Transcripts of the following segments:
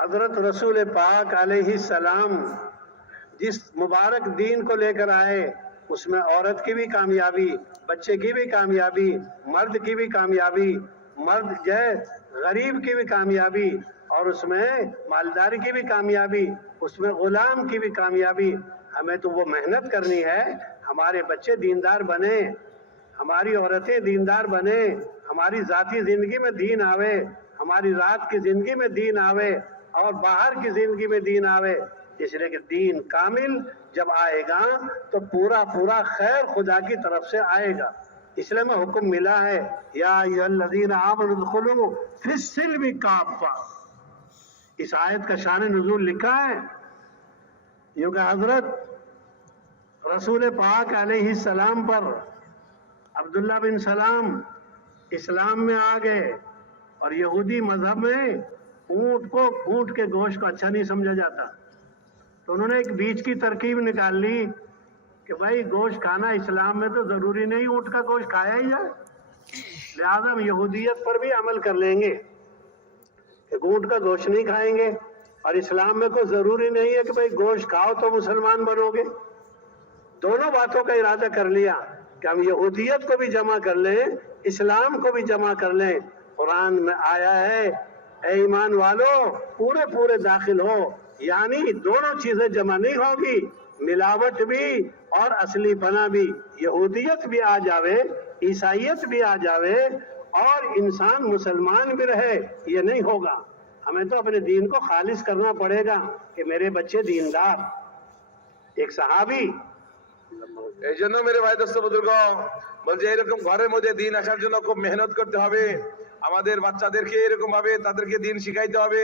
हजरत रसूल पाक अलैहि सलाम जिस मुबारक दीन को लेकर आए उसमें औरत की भी कामयाबी, बच्चे की भी कामयाबी, मर्द की भी कामयाबी, मर्द जय गरीब की भी कामयाबी, और उसमें मालदार की भी कामयाबी, उसमें गुलाम की भी कामयाबी। हमें तो वो मेहनत करनी है, हमारे बच्चे दीनदार बने, हमारी औरतें दीनदार बने, हमारी जाती जिंदगी में दीन आवे, हमारी रात की जिंदगी में दीन आवे, और बाहर की जिंदगी में दीन आवे। इसलिए कि दीन कामिल जब आएगा तो पूरा पूरा खैर खुदा की तरफ से आएगा। इसलिए में हुक्म मिला है, या अय्युहल्लज़ीना आमनू उदखुलू फिस्सिल्मि काफ़ा। इस आयत का शान नुज़ूल लिखा है, यो कि हजरत रसूल पाक अलैहि सलाम पर अब्दुल्ला बिन सलाम इस्लाम में आ गए, और यहूदी मजहब में ऊंट के गोश्त को अच्छा नहीं समझा जाता, तो उन्होंने एक बीच की तरकीब निकाल ली कि भाई गोश्त खाना इस्लाम में तो जरूरी नहीं ऊंट का गोश्त खाया ही जाए, लिहाजा हम यहूदियत पर भी अमल कर लेंगे कि ऊंट का गोश्त नहीं खाएंगे, और इस्लाम में कोई जरूरी नहीं है कि भाई गोश्त खाओ तो मुसलमान बनोगे। दोनों बातों का इरादा कर लिया कि हम यहूदियत को भी जमा कर लें, इस्लाम को भी जमा कर लें। कुरान में आया है, ए ईमान वालों पूरे पूरे दाखिल हो, यानी दोनों चीजें जमा नहीं होगी, मिलावट भी और असली पना भी, यहूदियत भी आ जावे, ईसाइयत भी आ जावे, और इंसान मुसलमान भी रहे, ये नहीं होगा। हमें तो अपने दीन को खालिस करना पड़ेगा कि मेरे बच्चे दीनदार। एक सहाबी এই জন্য মেরে ভাই দোস্ত বুজুর্গ বলছে এরকম ঘরের মধ্যে দিন আসার জন্য খুব মেহনত করতে হবে। আমাদের বাচ্চাদেরকে এরকম ভাবে তাদেরকে দিন শিখাইতে হবে।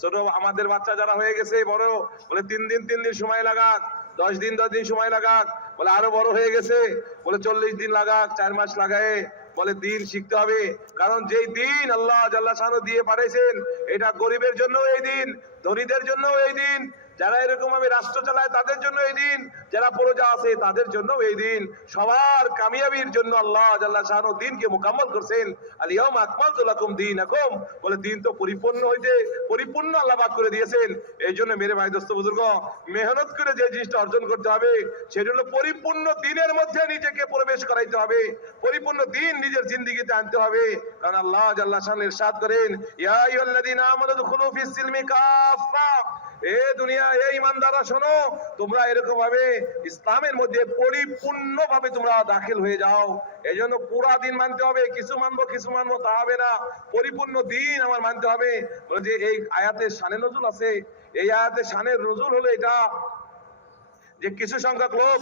ছোট আমাদের বাচ্চা যারা হয়ে গেছে বড়, বলে 3 দিন সময় লাগাক, 10 দিন সময় লাগাক, বলে আরো বড় হয়ে গেছে বলে 40 দিন লাগাক, 4 মাস লাগায় বলে দিন শিখতে হবে। কারণ যেই দিন আল্লাহ জাল্লা শানু দিয়ে পাঠাইছেন এটা গরিবের জন্য এই দিন, ধনীদের জন্য এই দিন, যারা এরকম ভাবে রাষ্ট্র চালায় তাদের জন্য এই দিন, যারা প্রজা আছে তাদের জন্য এই দিন, সবার কামিয়াবির জন্য আল্লাহ জাল্লা শানু দিনকে মুকাম্মাল করছেন। আল ইয়াউমা আকমালতু লাকুম দীনাকুম, বলে দিন তো পরিপূর্ণ আল্লাহ পাক করে দিয়েছেন। এই জন্য মেরে ভাই দোস্ত বুজুর্গ মেহনত করে যে জিনিসটা অর্জন করতে হবে সেটা হলো পরিপূর্ণ দিনের মধ্যে নিজেকে প্রবেশ করাইতে হবে, পরিপূর্ণ দিন নিজের জিন্দেগিতে আনতে হবে। কারণ আল্লাহ জাল্লা শানু ইরশাদ করেন, ইয়া আইয়ুহাল্লাযীনা আমানু দুখুলু ফিস-সিলমি কাফা, এ দুনিয়া এ ঈমানদাররা শোনো, তোমরা এরকম ভাবে ইসলামের মধ্যে পরিপূর্ণ ভাবে তোমরা দাখিল হয়ে যাও। এইজন্য পুরা দিন মানতে হবে, কিছু মানবো তা হবে না, পরিপূর্ণ দিন আমার মানতে হবে। বলে যে এই আয়াতের শানে নজুল আছে, এই আয়াতের শানের নজুল হলো এটা যে কিছু সংখ্যক লোক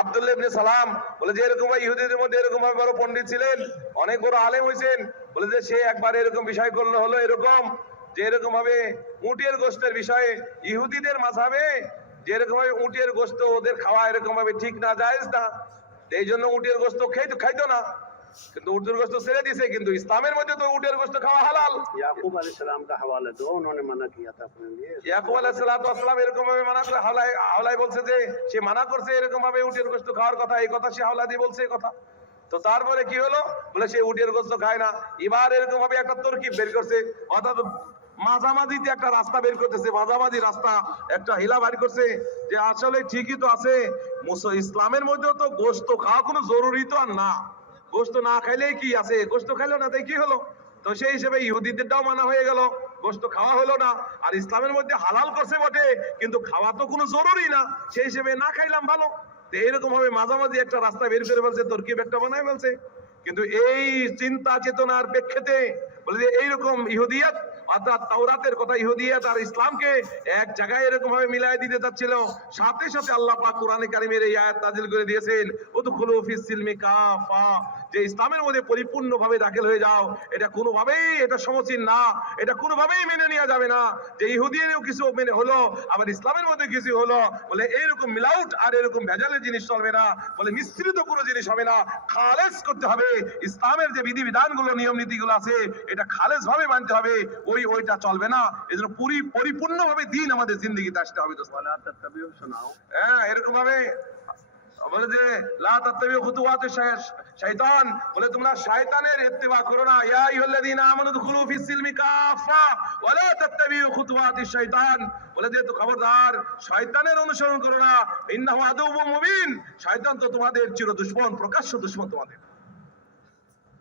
আব্দুল্লাহ ইবনে সালাম বলে যে এরকম ইহুদিদের মধ্যে এরকম ভাবে বড় পণ্ডিত ছিলেন, অনেক বড় আলেম হয়েছেন, বলে যে সে একবার এরকম বিষয় করলো, হলো এরকম যে এরকম ভাবে উটের গোশতের বিষয়ে ইহুদিদের মাযহাবে যে এরকম ভাবে উটের গোশত ওদের খাওয়া এরকম ভাবে ঠিক না, জায়েজ না, এই জন্য উটের গোশত খাইতো না, কিন্তু উটের গোশত ছেড়ে দিয়েছে। কিন্তু ইসলামের মধ্যে তো উটের গোশত খাওয়া হালাল। याकूब अलैहिस्सलाम का हवाला दो, उन्होंने मना किया था अपने लिए। ইয়াকুব আলাইহিস সালাম এরকম ভাবে মানা করে, হাওলাই বলছে যে সে মানা করছে এরকম ভাবে উটের গোশত খাওয়ার কথা, এই কথা সে হাওলা দিয়ে বলছে এই কথা। তো তারপরে কি হলো, বলে সে উটের গোশত খায় না। এবার এরকম ভাবে একটা তরকিব বের করছে, অর্থাৎ মাঝামাঝিতে একটা রাস্তা বের করতেছে, মাঝামাঝি রাস্তা একটা হিলা বাড়ি করছে যে আসলে ঠিকই তো আছে, ইসলামের মধ্যেও তো গোশত খাওয়া কোনো জরুরি তো আর না, গোশত না খাইলেই কি আছে, গোশত খাইলো না তাই কি হলো। তো সেই হিসেবে ইহুদিদেরটাও মানা হয়ে গেল, গোশত খাওয়া হলো না। আর ইসলামের মধ্যে হালাল করছে বটে, কিন্তু খাওয়া তো কোনো জরুরি না, সেই হিসেবে না খাইলাম ভালো। তো এইরকম ভাবে মাঝামাঝি একটা রাস্তা বের করে ফেলছে, তরকিব একটা বানায় ফেলছে। কিন্তু এই চিন্তা চেতনার প্রেক্ষিতে বলে যে এইরকম ইহুদিয়ত অর্থাৎ তাওরাতের কথা ইহুদিয়ত আর ইসলামকে এক জায়গায় এরকম ভাবে মিলাই দিতে চাচ্ছিল, সাথে সাথে আল্লাহ পাক কোরআনে কারিমের এই আয়াত নাযিল করে দিয়েছেন, উদখুলু ফিস-সিলমি কাফা, যে ইসলামের মধ্যে পরিপূর্ণ ভাবে দাখিল হয়ে যাও। এটা কোনোভাবেই এটা সমীচীন না, এটা কোনোভাবেই মেনে নেওয়া যাবে না যে ইহুদিরও কিছু মেনে হলো আবার ইসলামের মধ্যে কিছু হলো। বলে এইরকম মিলাউট আর এরকম ভেজালের জিনিস চলবে না, বলে মিশ্রিত কোনো জিনিস হবে না, খালেস করতে হবে। ইসলামের যে বিধিবিধানগুলো নিয়ম নীতিগুলো আছে এটা খালেস ভাবে মানতে হবে, ওইটা চলবে না। এজন্য পরিপূর্ণ ভাবে দিন আমাদের জিন্দেগিতে আসতে হবে। শোনাও, হ্যাঁ, এরকম ভাবে বলে যে লা তাত্তাবিউ খুতুওয়াতি শাইতান, বলে তোমরা শয়তানের ইত্তিবা করো না। ইয়া আইয়ুহাল্লাযীনা আমানু দুখুলু ফিস সিলমি কাফা ওয়া লা তাত্তাবিউ খুতুওয়াতি শাইতান, বলে যে তো খবরদার শয়তানের অনুসরণ করো না। ইন্নাহু আদুউম মুবিন, শয়তান তো তোমাদের চির দুশমন, প্রকাশ্য দুশমন তোমাদের।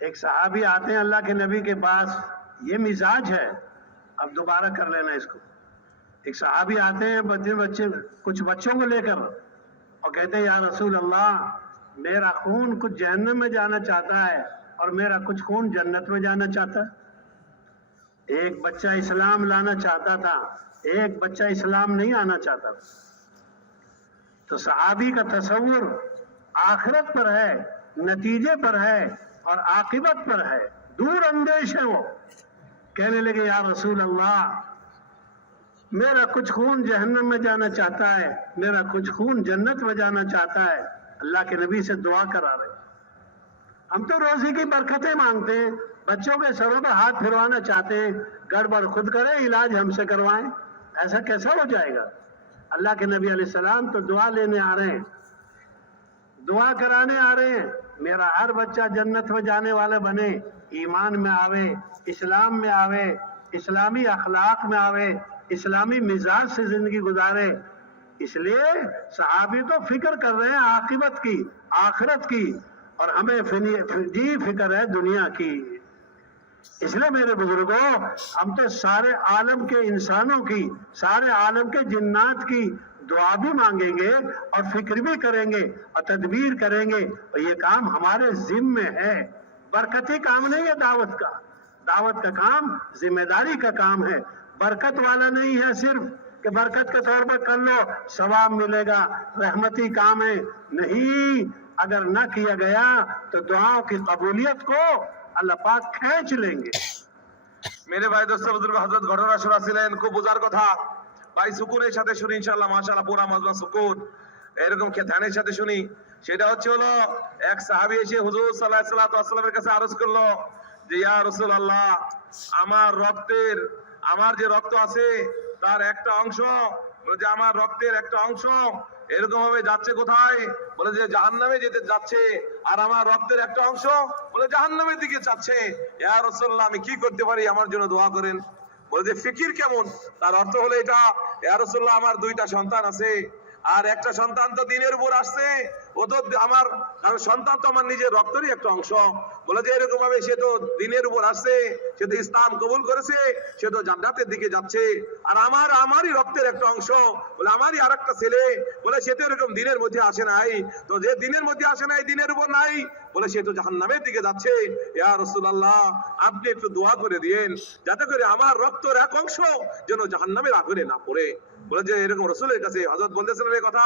एक सहाबी आते हैं अल्लाह के नबी के पास, ये मिजाज है, अब दोबारा कर लेना इसको। एक सहाबी आते हैं कुछ बच्चों को लेकर और कहते हैं या रसूल अल्लाह, मेरा खून कुछ जहन्नम में जाना चाहता है और मेरा कुछ खून जन्नत में जाना चाहता है। एक बच्चा इस्लाम लाना चाहता था, एक बच्चा इस्लाम नहीं आना चाहता। तो सहाबी का तसव्वुर आखिरत पर है, नतीजे पर है और आकिबत पर है, दूर अंदेश है। वो कहने लगे या रसूल अल्लाह, मेरा कुछ खून जहन्नम में जाना चाहता है, मेरा कुछ खून जन्नत में जाना चाहता है। अल्लाह के नबी से दुआ करा रहे। हम तो रोजी की बरकतें मांगते हैं, बच्चों के सरों पर हाथ फिरवाना चाहते हैं, गड़बड़ खुद करें, इलाज हमसे करवाएं, ऐसा कैसा हो जाएगा? अल्लाह के नबी अलैहिस्सलाम तो दुआ लेने आ रहे हैं, दुआ कराने आ रहे हैं, मेरा हर बच्चा जन्नत में जाने वाला बने, ईमान में आवे, इस्लाम में आवे, इस्लामी अखलाक में आवे, इस्लामी मिजाज से जिंदगी गुजारे। इसलिए सहाबी तो फिक्र कर रहे हैं आकिबत की, आखिरत की, और हमें जी फिक्र है दुनिया की। इसलिए मेरे बुजुर्गों, हम तो सारे आलम के इंसानों की, सारे आलम के जिन्नात की दुआ भी मांगेंगे और फिक्र भी करेंगे और तदबीर करेंगे, और ये काम हमारे जिम्मे है। बरकती काम नहीं है दावत का, दावत का काम जिम्मेदारी का काम है, बरकत वाला नहीं है सिर्फ कि बरकत के तौर पर कर लो सवाब मिलेगा, रहमती काम है। नहीं, अगर न किया गया तो दुआओं की कबूलियत को अल्लाह पाक खींच लेंगे। मेरे भाई दोस्तों बुजुर्ग, हजरत घटना শোনাছিলেন, খুব বোঝার কথা ভাই। সুকুনের সাথে শুনি ইনশাআল্লাহ, মাশাআল্লাহ, পুরা মাজমা সুকুন, এরকম কে ধ্যানের সাথে শুনি। সেটা হলো এক সাহাবী এসে হুজুর সাল্লাল্লাহু আলাইহি ওয়াসাল্লামের কাছে আরজ করলো যে ইয়া রাসূলুল্লাহ, আমার রক্তের, আমার যে রক্ত আছে তার একটা অংশ, বলে যে আমার রক্তের একটা অংশ এরকম ভাবে যাচ্ছে কোথায়, বলে যে জাহান্নামে যেতে যাচ্ছে, আর আমার রক্তের একটা অংশ বলে জাহান্নামের দিকে যাচ্ছে। ইয়া রাসূলুল্লাহ, আমি কি করতে পারি, আমার জন্য দোয়া করেন। বলে যে ফিকির কেমন? তার অর্থ হলো এটা, ইয়া রাসূলুল্লাহ, আমার দুইটা সন্তান আছে, আর একটা সন্তান তো দিনের উপর আসছে, ও তো আমার, কারণ সন্তান তো আমার নিজের রক্তেরই একটা অংশ। বলে যে এরকম ভাবে সে তো দিনের উপর আসছে, সে তো ইসলাম কবুল করেছে, সে তো জান্নাতের দিকে যাচ্ছে, আর আমারই রক্তের একটা অংশ, বলে আমারই আর একটা ছেলে, বলে সে তো এরকম দিনের মধ্যে আসে নাই, তো যে দিনের মধ্যে আসে নাই, দিনের উপর নাই, বলে সে তো জাহান্নামের দিকে যাচ্ছে। ইয়া রাসূলুল্লাহ, আপনি একটু দোয়া করে দিয়েন যাতে করে আমার রক্তের এক অংশ যেন জাহান্নামের আগুনে না পড়ে। বলে যে এরকম রাসূলের কাছে হযরত বলতেছিলেন এই কথা।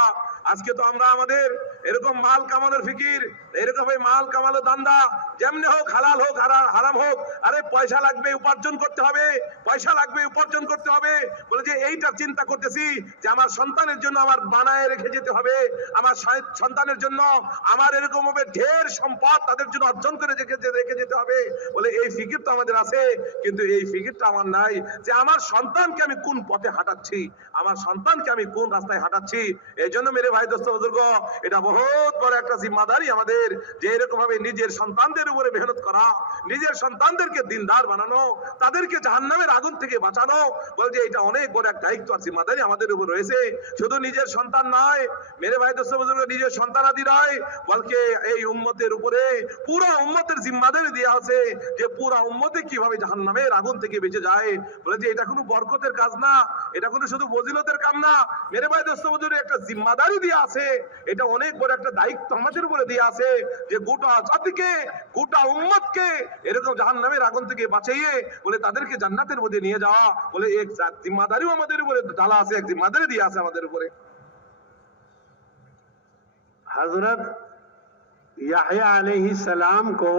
আজকে তো আমরা আমাদের এরকম মাল কামানোর ফিকির, এরকম মাল কামানো দান্দা, যেমনি হোক, হালাল হোক হারাম হোক, আরে পয়সা লাগবে, উপার্জন করতে হবে, পয়সা লাগবে, উপার্জন করতে হবে। বলে যে এইটা চিন্তা করতেছি যে আমার সন্তানের জন্য আমার বানায় রেখে যেতে হবে, আমার সন্তানের জন্য আমার এরকম ভাবে ঢের সম্পদ তাদের জন্য অর্জন করে রেখে যেতে হবে। বলে এই ফিকির তো আমাদের আছে, কিন্তু এই ফিকিরটা আমার নাই যে আমার সন্তানকে আমি কোন পথে হাঁটাচ্ছি, আমার সন্তানকে আমি কোন রাস্তায় হাঁটাচ্ছি। এই জন্য মেরে ভাই দোস্ত বুজুর্গ, এটা বহুত বড় একটা জিম্মাদারি আমাদের, যে এরকম ভাবে নিজের সন্তানদের উপরে মেহনত করা, নিজের সন্তানদেরকে দিনদার বানানো, তাদেরকে জাহান্নামের আগুন থেকে বাঁচানো। বলছে এটা অনেক বড় একটা দায়িত্ব আর জিম্মাদারি আমাদের উপর রয়েছে। শুধু নিজের সন্তান নয় মেরে ভাই দোস্ত বুজুর্গ, নিজের সন্তানাদি নয়, বলকে এই উম্মতের উপরে পুরো উম্মতের জিম্মাদারি দেওয়া আছে যে পুরো উম্মতে কিভাবে জাহান্নামের আগুন থেকে বেঁচে যায়। বলে যে এটা কোনো বরকতের কাজ না, এটা কোনো শুধু ফজিলতের কাম না, মেরে ভাই দোস্ত বুজুর্গ, একটা জিম্মাদারি দেওয়া আছে, এটা অনেক বড় একটা দায়িত্ব আমাদের উপরে দেওয়া আছে যে গোটা জাতিকে, গোটা উম্মতকে এরকম জাহান্নামের আগুন থেকে বাঁচিয়ে বলে তাদেরকে জান্নাতের মধ্যে নিয়ে যাওয়া। বলে এক জিম্মাদারিও আমাদের উপরে ডালা আছে, এক জিম্মাদারি দেওয়া আছে আমাদের উপরে। हजरत याहया अलैहिस्सलाम को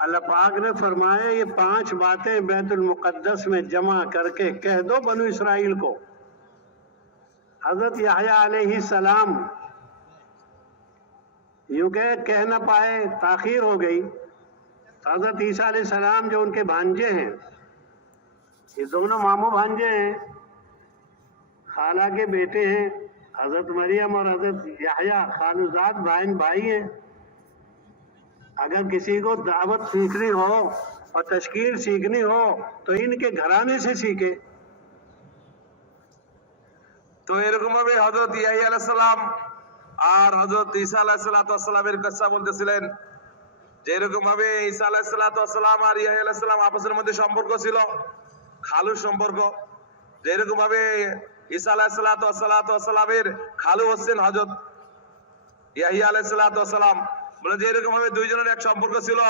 अल्लाह पाक ने फरमाया ये 5 बातें बैतुल मुक़द्दस में जमा करके कह दो बनु इसराइल को। हजरत याहया अलैहिस्सलाम यूं कह न पाए, ताखीर हो गई। हजरत ईसा अलैहिस्सलाम जो उनके भांजे हैं, ये दोनों मामू भांजे हैं, खाला के बेटे हैं, हजरत मरियम और हजरत याह्या खालुजाद बहन भाई हैं। अगर किसी को दावत सीखनी हो और तशकील सीखनी हो तो इनके घराने से सीखे। তো এরকম ভাবে হযরত ইয়াহইয়া আলাইহিস সালাম আর হযরত ঈসা আলাইহিস সালামের কথা বলতেছিলেন যে এরকম ভাবে ঈসা আলাইহিস সালাম আর ইয়াহইয়া আলাইহিস সালাম আপসের মধ্যে সম্পর্ক ছিল, খালুর সম্পর্ক। যে এরকম ভাবে ঈসা আলাইহিস সালামের খালু হচ্ছেন হযরত ইয়াহইয়া আলাইহিস সালাম। বলে যে এরকম ভাবে দুইজনের এক সম্পর্ক ছিল,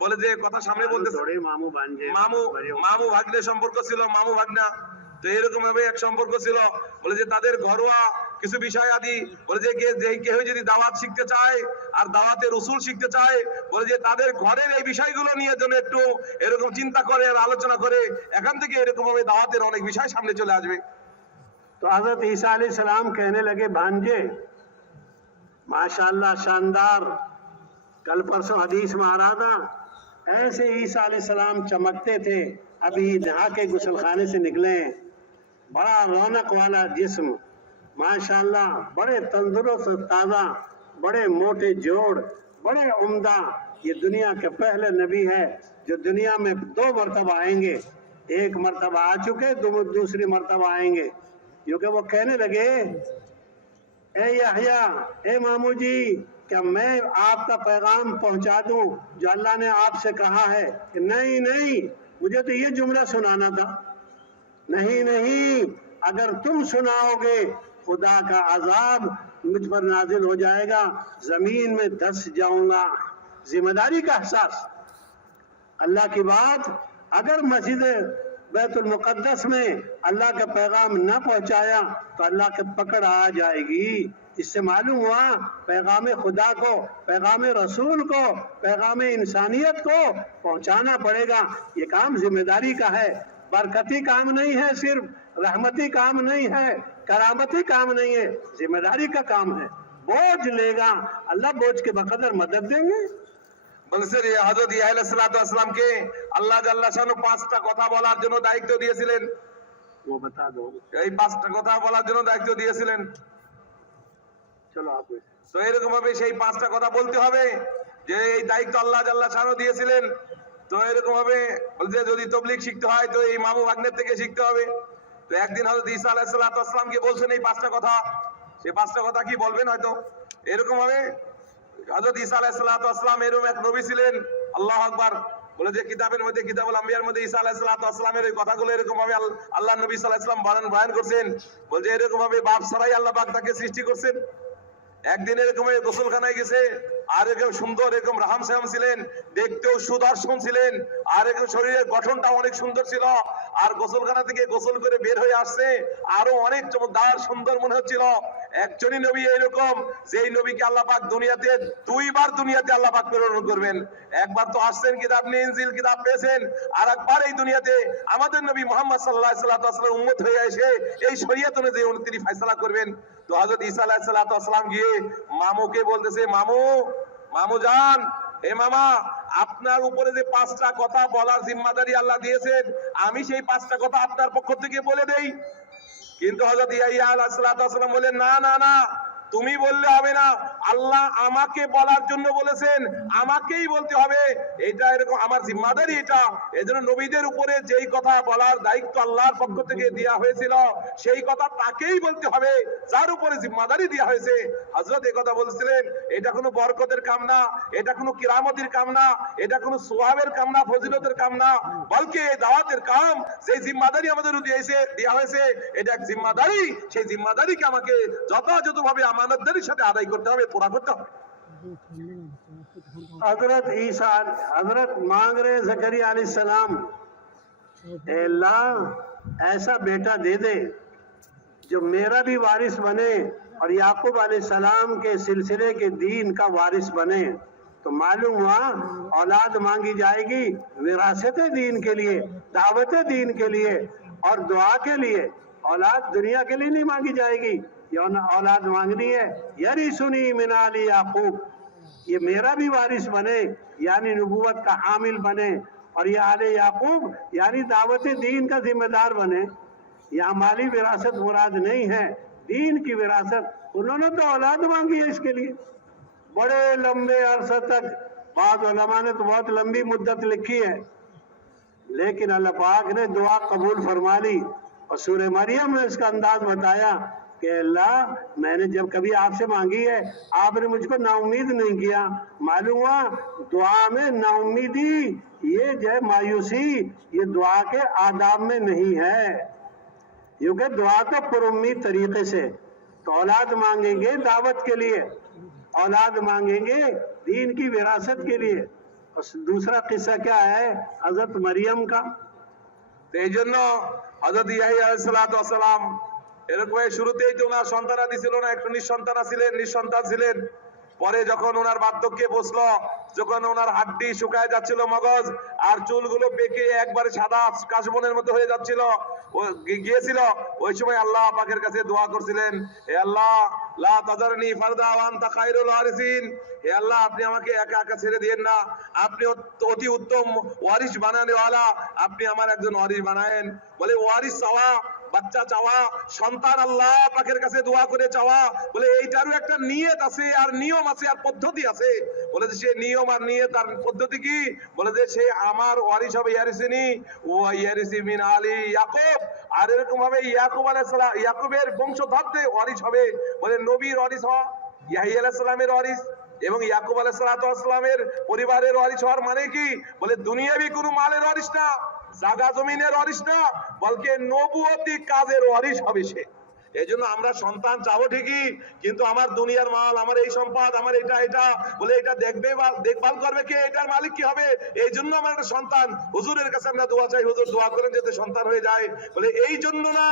বলে যে কথা সামনে বলতেছে थोड़े मामू भांजे মামু ভাগ্নে সম্পর্ক ছিল, মামু ভাগনা। তো এরকম ভাবে এক সম্পর্ক ছিল, বলে যে তাদের ঘরোয়া কিছু বিষয় আদি, বলে যে কেউ যদি দাওয়াত শিখতে চায় আর দাওয়াতের উসুল শিখতে চায়, বলে যে তাদের ঘরের এই বিষয়গুলো নিয়ে যেন একটু এরকম চিন্তা করে আর আলোচনা করে, এখান থেকে এরকম ভাবে দাওয়াতের অনেক বিষয় সামনে চলে আসবে। तो हजरत ईसा अलैहिस्सलाम कहने लगे भांजे माशाल्लाह शानदार, कल परसों हदीस में आ रहा था ऐसे ईसा अलैहिस्सलाम चमकते थे, अभी नहा के गुसलखाने से निकले, बड़ा रौनक वाला जिस्म माशाल्लाह, बड़े तंदुरुस्त ताज़ा, बड़े मोटे जोड़, बड़े उम्दा। ये दुनिया के पहले नबी है जो दुनिया में 2 मरतबा आएंगे, एक मरतबा आ चुके, दूसरी मरतबा आएंगे। क्योंकि वो कहने लगे ए याह्या, ए मामू जी, क्या मैं आपका पैगाम पहुंचा दूं जो अल्लाह ने आपसे कहा है? कि नहीं नहीं, मुझे तो ये जुमला सुनाना था। नहीं नहीं, अगर तुम सुनाओगे खुदा का अजाब मुझ पर नाजिल हो जाएगा, जमीन में धंस जाऊंगा। जिम्मेदारी का एहसास। अल्लाह की बात अगर मस्जिद बैतुल मुक़द्दस में अल्लाह का पैगाम न पहुंचाया तो अल्लाह की पकड़ आ जाएगी। इससे मालूम हुआ पैगाम खुदा को, पैगाम रसूल को, पैगाम इंसानियत को पहुंचाना पड़ेगा। ये काम जिम्मेदारी का है, बरकती काम नहीं है, सिर्फ रहमती काम नहीं है, करामती काम नहीं है, जिम्मेदारी का काम है। बोझ लेगा अल्लाह, बोझ के बकदर मदद देंगे। বলছেন হযরত ইয়াহইয়া আলাইহিস সালামকে আল্লাহ জাল্লা শানু 5টা কথা বলার জন্য দায়িত্ব দিয়েছিলেন। वो बता दो, এই 5টা কথা বলার জন্য দায়িত্ব দিয়েছিলেন। चलो आप তো এরকম ভাবে সেই 5টা কথা বলতে হবে, যে এই দায়িত্ব আল্লাহ জাল্লা শানু দিয়েছিলেন। তো এরকম ভাবে বলছে যদি তাবলীগ শিখতে হয় তো এই মামু ভাগ্নের থেকে শিখতে হবে। তো একদিন হযরত ঈসা আলাইহিস সালামকে বলছেন এই 5টা কথা, সেই 5টা কথা কি বলবেন হয়তো এরকম ভাবে। হযরত ঈসা আলাইহিস সালাম এরকম এক নবী ছিলেন, আল্লাহু আকবার। বলে যে কিতাবের মধ্যে, কিতাবুল আম্বিয়ার মধ্যে ঈসা আলাইহিস সালামের এই কথাগুলো এরকম ভাবে আল্লাহ নবী সাল্লাল্লাহু আলাইহি ওয়াসাল্লাম বয়ান করছেন। বলছে এরকম ভাবে বাপ ছাড়াই আল্লাহ পাক তাকে সৃষ্টি করছেন। একদিন এরকম গোসলখানায় গেছে, আর এরকম সুন্দর এরকম রাহাম সাহাম ছিলেন, দেখতেও সুদর্শন ছিলেন, আর এরকম শরীরের গঠনটা অনেক সুন্দর ছিল। আর গোসলখানা থেকে গোসল করে বের হয়ে আসছে, আরো অনেক চমৎকার সুন্দর মনে হচ্ছিল। একজনই নবী এইরকম, যেই নবীকে আল্লাহ পাক দুনিয়াতে 2 বার দুনিয়াতে আল্লাহ পাক প্রেরণ করবেন। একবার তো আসছেন কিতাব নিয়ে, ইনজিল কিতাব পেয়েছেন, আর একবার এই দুনিয়াতে আমাদের নবী মুহাম্মদ সাল্লাল্লাহু আলাইহি ওয়াসাল্লাম উম্মত হয়ে এসে এই শরীয়ত অনুযায়ী তিনি ফয়সালা করবেন। তো হযরত ঈসা আলাইহিস সালাম গিয়ে মামুকে বলতেছে, মামু জান, হে মামা, আপনার উপরে যে 5টা কথা বলার জিম্মাদারি আল্লাহ দিয়েছেন, আমি সেই 5টা কথা আপনার পক্ষ থেকে বলে দেই। কিন্তু হযরত ইয়াহইয়া আলাইহিস সালাম বলেন না না না, তুমি বললে হবে না, আল্লাহ আমাকে বলার জন্য বলেছেন, আমাকেই বলতে হবে, এটা এরকম আমার জিম্মাদারি এটা। এজন্য নবীদের উপরে যেই কথা বলার দায়িত্ব আল্লাহর পক্ষ থেকে দেয়া হয়েছিল সেই কথা তাকেই বলতে হবে যার উপরে জিম্মাদারি দেয়া হয়েছে। হযরত এই কথা বলছিলেন, এটা কোনো বরকতের কাম না, এটা কোনো কিরামতের কাম না, এটা কোনো সওয়াবের কাম না, ফজিলতের কাম না, বলকে দাওয়াতের কাম। সেই জিম্মাদারি আমাদের দেয়া হয়েছে, এটা এক জিম্মাদারি। সেই জিম্মাদারিকে আমাকে যথাযথভাবে আমানতদারির সাথে আদায় করতে হবে, পুরা করতে হবে। हजरत ईसा, हजरत मांग रहे ज़करिया अलैहिस्सलाम, ए अल्लाह ऐसा बेटा दे दे जो मेरा भी वारिस बने और याकूब अलैहिस्सलाम के सिलसिले के दीन का वारिस बने। तो मालूम हुआ औलाद मांगी जाएगी विरासत दीन के लिए, दावत दीन के लिए और दुआ के लिए। औलाद दुनिया के लिए नहीं मांगी जाएगी, ये औलाद मांगनी है यरिसुनी मिन आली याकूब, ये मेरा भी वारिस बने, यानी नबूवत का हामिल बने, और ये आले याकूब यानी दावत दीन का जिम्मेदार बने। यहाँ माली विरासत मुराद नहीं है, दीन की विरासत। उन्होंने तो औलाद मांगी है इसके लिए, बड़े लंबे अरसे तक। बाद उलमा ने तो बहुत लंबी मुद्दत लिखी है, लेकिन अल्लाह पाक ने दुआ कबूल फरमा ली। और सूरह मरियम ने इसका अंदाज बताया कि अल्लाह, मैंने जब कभी आपसे मांगी है आपने मुझको नाउम्मीद नहीं किया। मालूम हुआ दुआ में नाउम्मीदी, ये जो है मायूसी, ये दुआ के आदाब में नहीं है। क्योंकि दुआ तो पुरुम्मीद तरीके से, तो औलाद मांगेंगे दावत के लिए, औलाद मांगेंगे दीन की विरासत के लिए। और दूसरा किस्सा क्या है हजरत मरियम का। তো এই জন্য হযরত ইয়াহিয়া আলাইহিস সালাতু ওয়াস সালাম এরকম শুরুতেই তো ওনার সন্তানাদি ছিল না, একটু নিঃসন্তান ছিলেন। পরে যখন ওনার বার্ধক্যে বসলো, যখন ওনার হাড্ডি শুকায় যাচ্ছিল, মগজ আর চুলগুলো পেকে একবারে সাদা কাশবনের মতো হয়ে যাচ্ছিল, ও গিয়েছিল, ওই সময় আল্লাহ পাকের কাছে দোয়া করছিলেন, হে আল্লাহ লা তাজারনি ফারদা ওয়া আনতা খায়রুল ওয়ারিসিন, হে আল্লাহ আপনি আমাকে একা একা ছেড়ে দিয়েন না, আপনি অতি উত্তম ওয়ারিস বানানেওয়ালা, আপনি আমার একজন ওয়ারিস বানায়েন। বলে ওয়ারিস চাওয়া, বাচ্চা চাওয়া, সন্তান আল্লাহ পাকের কাছে দোয়া করে চাওয়া, বলে এইটারও একটা নিয়ত আছে আর নিয়ম আছে আর পদ্ধতি আছে। বলে যে সে নিয়ম আর নিয়ত আর পদ্ধতি কি? বলে যে সে আমার ওয়ারিস হবে, ইয়ারিসিনি ওয়া ইয়ারিসি মিন আলী ইয়াকুব, আর এরকম ভাবে ইয়াকুব আলাইহিস সালাম, ইয়াকুবের বংশধরতে ওয়ারিস হবে। বলে নবীর ওয়ারিস হওয়া, ইয়াহিয়া আলাইহিস সালামের ওয়ারিস এবং ইয়াকুব আলাইহিস সালাতু ওয়াস সালামের পরিবারের ওয়ারিস হওয়ার মানে কি? বলে দুনিয়াবি কোনো মালের ওয়ারিস না, জায়গা জমিনের ওয়ারিস না, বলকে নবুয়তি কাজের ওয়ারিস হবে সে। এই জন্য আমরা সন্তান চাবো ঠিকই, কিন্তু আমার দুনিয়ার মাল, আমার এই সম্পদ, আমার এটা বলে এটা দেখবে বা দেখভাল করবে কে, এটার মালিক কি হবে? এই জন্য আমার একটা সন্তান, হুজুরের কাছে আমরা দোয়া চাই, হুজুর দোয়া করেন যাতে সন্তান হয়ে যায়। বলে এই জন্য না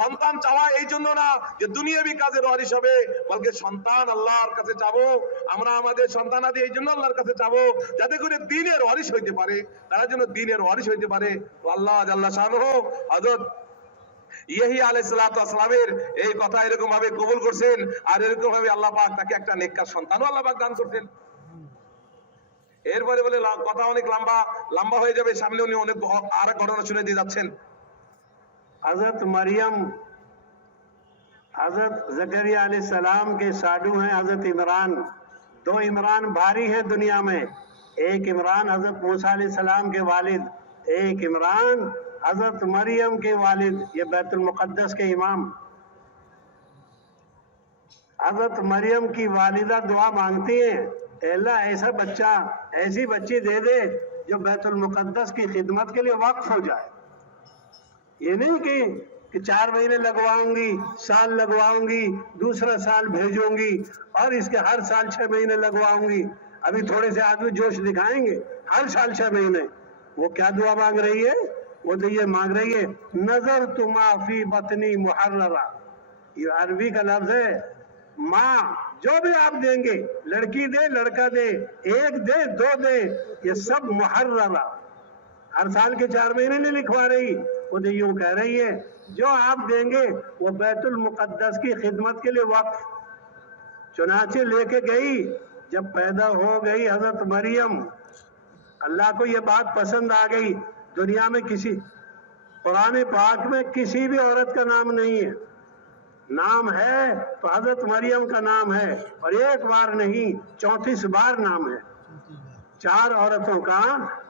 সন্তান চাওয়া, এই জন্য না যে দুনিয়াবি কাজের ওয়ারিস হবে, বলকে সন্তান আল্লাহর কাছে চাবো, আমরা আমাদের সন্তানাদি এই জন্য আল্লাহর কাছে চাবো যাতে করে দ্বীনের ওয়ারিস হইতে পারে, তারা যেন দ্বীনের ওয়ারিস হইতে পারে। তো আল্লাহ জাল্লা শানুহু হযরত ইয়াহিয়া আলাইহিস সালাতু ওয়াস সালামের এই কথা এরকম ভাবে কবুল করছেন, আর এরকম ভাবে আল্লাহ পাক তাকে একটা নেককার সন্তানও আল্লাহ পাক দান করছেন। এরপরে বলে কথা অনেক লম্বা হয়ে যাবে, সামনে উনি অনেক আর এক ঘটনা শুনে দিয়ে যাচ্ছেন। हजरत मरियम, हजरत जकरिया अलैहिस सलाम के साडू हैं हजरत इमरान। दो इमरान भारी हैं दुनिया में, एक इमरान हजरत मूसा अलैहिस सलाम के वालिद, एक इमरान हजरत मरियम के वालिद, ये बैतुल मुक़द्दस के इमाम। हजरत मरियम की वालिदा दुआ मांगती हैं, अल्लाह ऐसा बच्चा, ऐसी बच्ची दे दे जो बैतुल मुक़द्दस की खिदमत के लिए वक्फ हो जाए। ये नहीं कि 4 महीने लगवाऊंगी, साल लगवाऊंगी, दूसरा साल भेजूंगी और इसके हर साल 6 महीने लगवाऊंगी। अभी थोड़े से आदमी जोश दिखाएंगे, हर साल 6 महीने। वो क्या दुआ मांग रही है? वो तो ये मांग रही है नजर तुमा फी बतनी मुहर्ररा। ये अरबी का लफ्ज है, माँ जो भी आप देंगे, लड़की दे लड़का दे, 1 दे 2 दे, ये सब मुहर्ररा, हर साल के 4 महीने नहीं लिखवा रही। वो तो यूं कह रही है जो आप देंगे वो बैतुल मुक़द्दस की खिदमत के लिए वक्फ। चुनाचे लेके गई, जब पैदा हो गई हजरत मरियम, अल्लाह को ये बात पसंद आ गई। दुनिया में किसी, कुरान पाक में किसी भी औरत का नाम नहीं है, नाम है तो हजरत मरियम का नाम है, और एक बार नहीं 34 बार नाम है। 4 औरतों का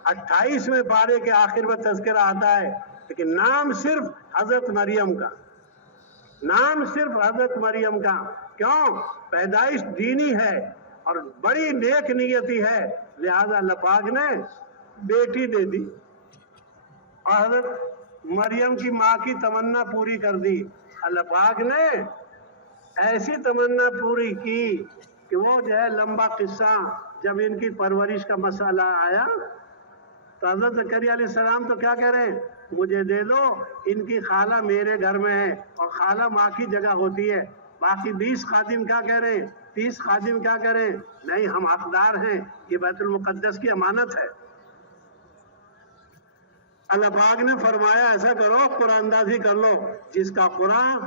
28वें पारे के आखिर में तज़किरा आता है, लेकिन नाम सिर्फ हजरत मरियम का, नाम सिर्फ हजरत मरियम का। क्यों? पैदाइश दीनी है और बड़ी नेक नियति है, लिहाजा अल्लाह पाक ने बेटी दे दी और हजरत मरियम की माँ की तमन्ना पूरी कर दी। अल्लाह पाक ने ऐसी तमन्ना पूरी की कि वो जो है लंबा किस्सा, जब इनकी परवरिश का मसला आया तो हजरत ज़करिया अलैहिस्सलाम तो क्या कह रहे हैं, मुझे दे दो, इनकी खाला मेरे घर में है और खाला माँ की जगह होती है। बाकी 20 खादिम क्या कह रहे हैं, 30 खादिम क्या कह रहे हैं, नहीं हम हकदार हैं, ये बैतुल मुक़द्दस की अमानत है। अल्लाह पाक ने फरमाया ऐसा करो, कुरानंदाजी कर लो, जिसका कुरान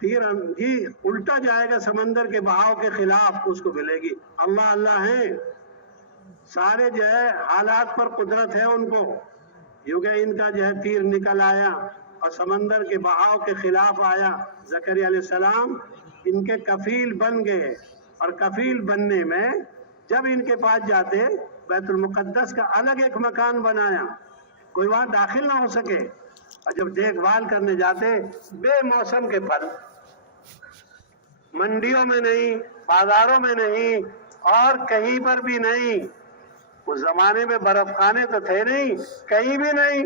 तीर ही उल्टा जाएगा समंदर के बहाव के खिलाफ, उसको मिलेगी। अल्लाह अल्लाह है, सारे जो है हालात पर कुदरत है उनको। क्योंकि इनका जो है तीर निकल आया, और समंदर के बहाव के खिलाफ आया। ज़करिया अलैहिस्सलाम इनके कफील बन गए, और कफील बनने में जब इनके पास जाते, बैतुल मुक़द्दस का अलग एक मकान बनाया, कोई वहां दाखिल ना हो सके। और जब देखभाल करने जाते, बेमौसम के फल, मंडियों में नहीं, बाजारों में नहीं, और कहीं पर भी नहीं। उस जमाने में बर्फ खाने तो थे नहीं, कहीं भी नहीं।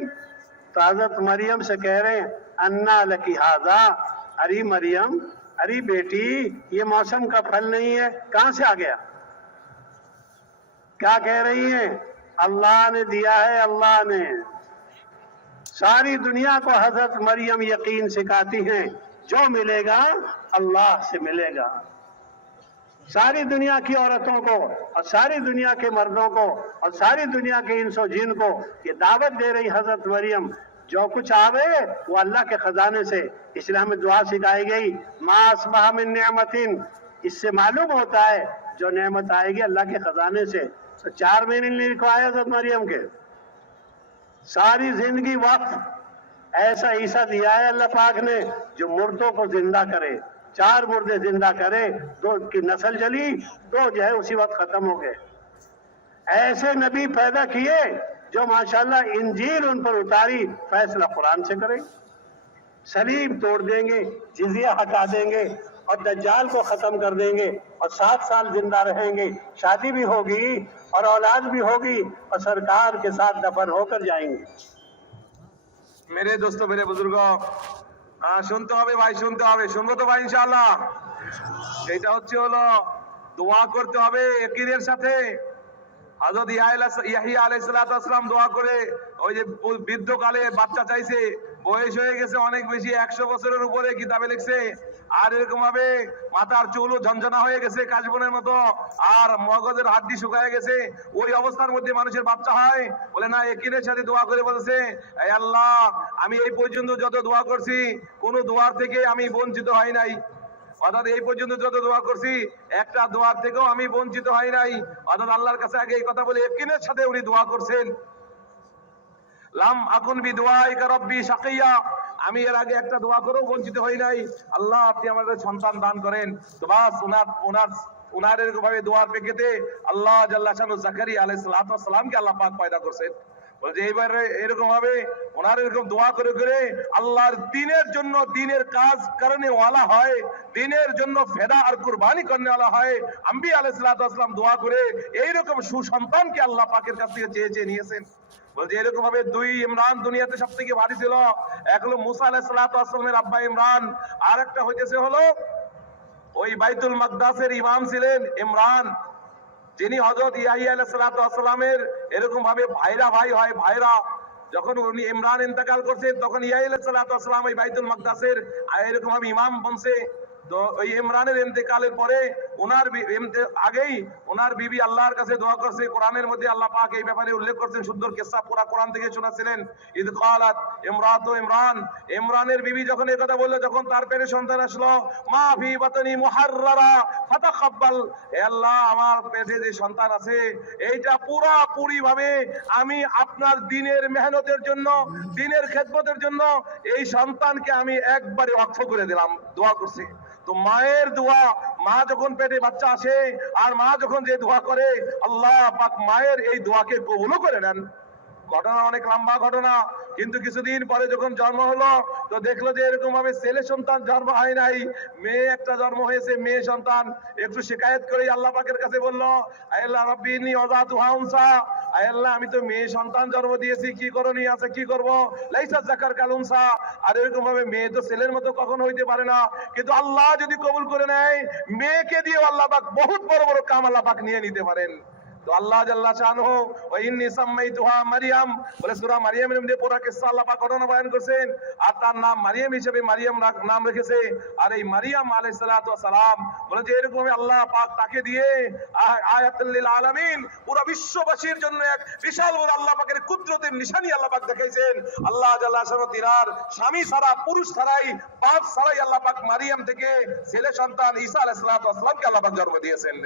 तो हजरत मरियम से कह रहे हैं, अन्ना लकी हाजा, अरे मरियम, अरे बेटी, ये मौसम का फल नहीं है, कहां से आ गया? क्या कह रही हैं? अल्लाह ने दिया है, अल्लाह ने। सारी दुनिया को हजरत मरियम यकीन सिखाती हैं, जो मिलेगा अल्लाह से मिलेगा। सारी दुनिया की औरतों को और सारी दुनिया के मर्दों को और सारी दुनिया के इंसो जिन को ये दावत दे रही हजरत मरियम, जो कुछ आवे वो अल्लाह के खजाने से। इसलिए हमें दुआ सिखाई गई, मा अस्बहा मिन निअमतिन, इससे मालूम होता है जो नेमत आएगी अल्लाह के खजाने से। तो 4 महीने लिखवाए हजरत मरियम के, सारी जिंदगी वक्त। ऐसा ईसा दिया है अल्लाह पाक ने जो मुर्दों को जिंदा करे, 4 मुर्दे जिंदा करे, 2 की नस्ल चली, 2 जो है उसी वक्त खत्म हो गए। ऐसे नबी पैदा किए जो माशाल्लाह इंजील उन पर उतारी, फैसला कुरान से करें, सलीब तोड़ देंगे, जिजिया हटा देंगे, और दज्जाल को खत्म कर देंगे, और 7 साल जिंदा रहेंगे, शादी भी होगी और औलाद भी होगी, और सरकार के साथ दफन होकर जाएंगे। मेरे दोस्तों, मेरे बुजुर्गों, শুনতে হবে ভাই, শুনতে হবে, শুনবো তো ভাই ইনশাআল্লাহ। এটা হচ্ছে হলো দোয়া করতে হবে ইয়াকিনের সাথে। হযরত ইয়াহিয়া আলাইহিস সালাম দোয়া করে, ওই যে বৃদ্ধকালে বাচ্চা চাইছে, বয়স হয়ে গেছে অনেক বেশি, 100 বছরের উপরে, কিতাবে লিখছে। আর এরকম ভাবে মাথার চুলও ঝনঝনা হয়ে গেছে কাশবনের মতো, আর মগজের হাড্ডি শুকায় গেছে। ওই অবস্থার মধ্যে মানুষের বাচ্চা হয়, বলে না, ইয়াকিনের সাথে দোয়া করে বলছে, হে আল্লাহ, আমি এই পর্যন্ত যত দোয়া করছি কোন দোয়ার থেকে আমি বঞ্চিত হই নাই। অর্থাৎ এই পর্যন্ত যত দোয়া করছি একটা দোয়ার থেকেও আমি বঞ্চিত হই নাই। অর্থাৎ আল্লাহর কাছে আগে এই কথা বলে ইয়াকিনের সাথে উনি দোয়া করছেন, লাম আকুন বিদুআইকা রব্বি শাকিয়া, আমি এর আগে একটা দোয়া করেও বঞ্চিত হই নাই। আল্লাহ, আপনি আমাদের সন্তান দান করেন। তো বাস উনার এরকম ভাবে দোয়ার প্রেক্ষিতে আল্লাহ জাল্লা শানু জাকারিয়া আলাইহিস সালামকে আল্লাহ পাক পয়দা করছেন। বলছে এইবারে এরকম ভাবে ওনার এরকম দোয়া করে করে আল্লাহর দ্বীনের জন্য দ্বীনের কাজ করনে ওয়ালা হয়, দ্বীনের জন্য ফেদা আর কুরবানি করনে ওয়ালা হয়। আম্বিয়া আলাইহিস সালাম দোয়া করে এইরকম সুসন্তানকে আল্লাহ পাকের কাছ থেকে চেয়ে চেয়ে নিয়েছেন। বলছে এরকম ভাবে 2 ইমরান দুনিয়াতে সব থেকে ভারী ছিল। এক হলো মুসা আলাইহিস সালামের আব্বা ইমরান, আর একটা হইতেছে হলো ওই বাইতুল মাকদাসের ইমাম ছিলেন ইমরান, যিনি হযরত ইয়াহিয়া আলাইহিস সালামের এরকম ভাবে ভাইরা ভাই হয়, ভাইরা। যখন উনি ইমরান ইন্তেকাল করছেন তখন ইয়াহিয়া আলাইহিস সালাম এই বাইতুল মাকদাসের এরকম ভাবে ইমাম বনছে। তো ওই ইমরানের ইন্তেকালের পরে ওনার আগেই ওনার বিবি আল্লাহর কাছে দোয়া করছে। কোরআনের মধ্যে আল্লাহ পাক এই ব্যাপারে উল্লেখ করেছেন, সুন্দর কিসসা পুরা কোরআন থেকে শোনাছিলেন। ইদ ক্বালাত ইমরাতু ইমরান, ইমরানের বিবি যখন এই কথা বলল, যখন তার পেটে সন্তান আসলো, মা ফি বাতনি মুহাররারা ফাতাকাব্বাল, হে আল্লাহ, আমার পেটে যে সন্তান আছে এইটা পুরোপুরি ভাবে আমি আপনার দ্বীনের মেহনতের জন্য, দ্বীনের খেদমতের জন্য এই সন্তানকে আমি একবারে ওয়াকফ করে দিলাম। দোয়া করছে। তো মায়ের দোয়া, মা যখন পেটে বাচ্চা আসে আর মা যখন যে দোয়া করে, আল্লাহ পাক মায়ের এই দোয়াকে কবুলও করে নেন। ঘটনা অনেক লম্বা ঘটনা, কিন্তু কিছুদিন পরে যখন জন্ম হলো তো দেখলো যে এরকম ভাবে ছেলে সন্তান জন্ম হয় নাই, মেয়ে একটা জন্ম হয়েছে, মেয়ে সন্তান। একটু শিকায়ত করে আল্লাহ পাকের কাছে বললো, আল্লাহ রাব্বি ইন্নী ওয়াযাতুহা উনসা, আল্লাহ আমি তো মেয়ে সন্তান জন্ম দিয়েছি, কি করণীয় আছে, কি করব? লাইসা যাকার কাল উনসা, আর এরকম ভাবে মেয়ে তো ছেলের মতো কখনো হইতে পারে না। কিন্তু আল্লাহ যদি কবুল করে নেয়, মেয়েকে দিয়ে আল্লাহ পাক বহুত বড় বড় কাম আল্লাহ পাক নিয়ে নিতে পারেন। তো আল্লাহ জাল্লা শানহু ওয়া ইন্নী সাম্মাইতুহা মারইয়াম, বলে সূরা মারইয়ামের মধ্যে পুরো কিসসা আল্লাহ পাক ঘটনা বয়ান করেছেন। আর তার নাম মারইয়াম হিসেবে মারইয়াম নাম রেখেছে। আর এই মারইয়াম আলাইহিস সালাম বলে যে এরকম আল্লাহ পাক তাকে দিয়ে আয়াতুল লিল আলামিন, পুরো বিশ্ববাসীর জন্য এক বিশাল বড় আল্লাহ পাকের কুদরতের নিশানি আল্লাহ পাক দেখাইছেন। আল্লাহ জাল্লা শানহু তিনার স্বামী ছাড়া, পুরুষ ছাড়াই বাপ ছাড়াই আল্লাহ পাক মারিয়াম থেকে ছেলে সন্তান ঈসা আলাইহিস সালামকে আল্লাহ পাক জন্ম দিয়েছেন।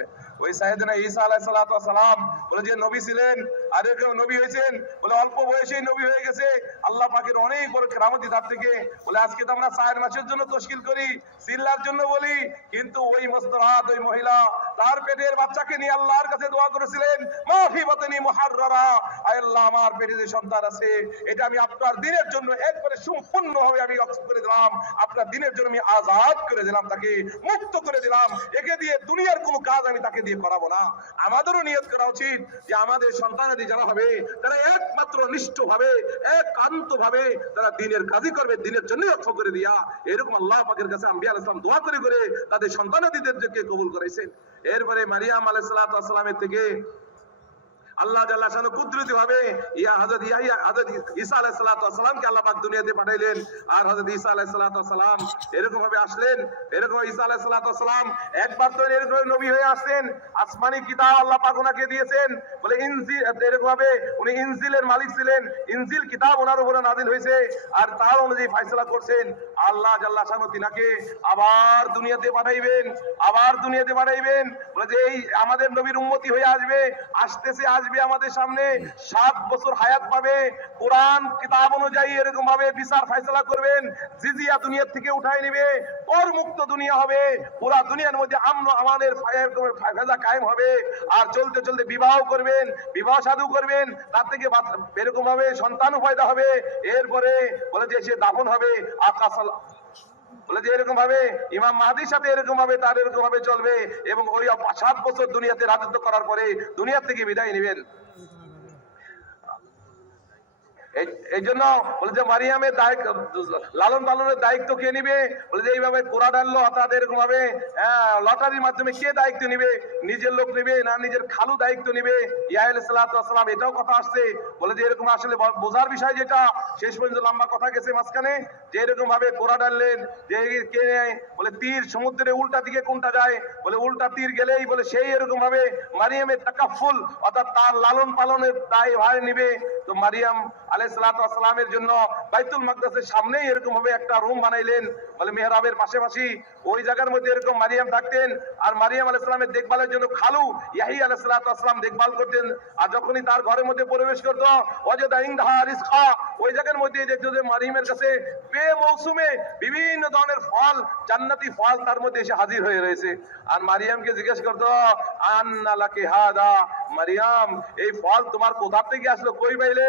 ওই সাইয়েদনা ঈসা আলাইহিস সালাম বলে যে নবী ছিলেন আর এরকম নবী হয়েছেন, বলে অল্প বয়সেই নবী হয়ে গেছে। আল্লাহ পাকের অনেক বড় কেরামতি তার থেকে। বলে আজকে তো আমরা 4 মাসের জন্য তশকিল করি, চিল্লার জন্য বলি, কিন্তু ওই মস্তরাত ওই মহিলা তার পেটের বাচ্চাকে নিয়ে আল্লাহর কাছে দোয়া করেছিলেন, মাফি বাতনি মুহাররারা, আয় আল্লাহ আমার পেটে যে সন্তান আছে এটা আমি আপনার দিনের জন্য একবারে সম্পূর্ণভাবে আমি রক্ষা করে দিলাম, আপনার দিনের জন্য আমি আজাদ করে দিলাম, তাকে মুক্ত করে দিলাম, একে দিয়ে দুনিয়ার কোনো কাজ আমি তাকে দিয়ে করাবো না। আমাদেরও নিয়ত করা উচিত যে আমাদের সন্তানাদি যারা হবে তারা একমাত্র নিষ্ঠভাবে একান্তভাবে তারা দিনের কাজই করবে, দিনের জন্য রক্ষা করে দিয়া। এরকম আল্লাহ পাকের কাছে আম্বিয়া আলাইহিস সালাম দোয়া করে করে তাদের সন্তানাদিদেরকে কবুল করেছেন। এরপরে মারিয়াম আলাইহিস সালামের থেকে আল্লাহ জাল্লা শানু কুদরতি ভাবে হযরত ঈসা আলাইহিস সালামকে আল্লাহ পাক দুনিয়াতে পাঠাইলেন। আর হযরত ঈসা আলাইহিস সালাম এরকম ভাবে আসলেন, এরকম ঈসা আলাইহিস সালাম একবার তো এরকম নবী হয়ে আসেন, আসমানি কিতাব আল্লাহ পাক ওনাকে দিয়েছেন, বলে ইনজিল, এরকম ভাবে উনি ইনজিলের মালিক ছিলেন, ইনজিল কিতাব ওনার উপরে নাযিল হয়েছে, আর তার অনুযায়ী ফয়সালা করছেন। আল্লাহ জাল্লা শানু তিনাকে আবার দুনিয়াতে পাঠাইবেন, আবার দুনিয়াতে পাঠাইবেন, বলে যে এই আমাদের নবীর উম্মতি হয়ে আসবে, আসতেছে আমাদের সামনে 7 বছর হায়াত পাবে, কোরআন কিতাব অনুযায়ী এরকম ভাবে বিচার ফয়সালা করবেন, জিজিয়া দুনিয়া থেকে উঠাই নেবে, কর মুক্ত দুনিয়া হবে, পুরা দুনিয়ার মধ্যে আমন আমানের ফায়দা কায়েম হবে। আর চলতে চলতে বিবাহ করবেন, বিবাহ সাধু করবেন, তার থেকে এরকম ভাবে সন্তানও পয়দা হবে। এরপরে বলে যে সে দাফন হবে আকাশ, বলে যে এরকম ভাবে ইমাম মাহদির সাথে এরকম ভাবে তার এরকম ভাবে চলবে, এবং ওই 7 বছর দুনিয়াতে রাজত্ব করার পরে দুনিয়া থেকে বিদায় নেবেন। এই জন্য বলে যে মারিয়ামের লালন পালনের দায়িত্ব কে নিবে, বলে যে এইভাবে কোরআন আনলো অর্থাৎ এরকম ভাবে লটারির মাধ্যমে কে দায়িত্ব নিবে, নিজের লোক নিবে না নিজের খালু দায়িত্ব নিবে। ইয়া আলাইহিস সালাম এটাও কথা আসছে, বলে যে এরকম আসলে বোঝার বিষয় যেটা শেষ পর্যন্ত লম্বা কথা গেছে মাঝখানে, যে এরকম ভাবে কোরআন আনলেন যে কে বলে তীর সমুদ্রে উল্টা দিকে কোনটা যায়, বলে উল্টা তীর গেলেই বলে সেই এরকম ভাবে মারিয়ামের তাকাফুল অর্থাৎ তার লালন পালনের দায় ভার নিবে। তো মারিয়াম আলাইহিস সালামের জন্য বাইতুল মাকদাসের সামনেই এরকম ভাবে একটা রুম বানাইলেন, বলে মেহরাবের পাশাপাশি ওই জায়গার মধ্যে এরকম মারিয়াম থাকতেন। আর মারিয়াম আলাইহিস সালামের দেখভালের জন্য খালু ইয়াহিয়া আলাইহিস সালাম দেখভাল করতেন। আর যখনই তার ঘরের মধ্যে প্রবেশ করত ওয়াজাদা ইনদাহা রিজকা, ওই জায়গার মধ্যে দেখতো যে মারিয়ামের কাছে বেমৌসুমে বিভিন্ন ধরনের ফল, জান্নাতি ফল তার মধ্যে এসে হাজির হয়ে রয়েছে। আর মারিয়ামকে জিজ্ঞেস করতো আন্না লাকি হাদা, মারিয়াম এই ফল তোমার কোথা থেকে আসলো, কই পাইলে?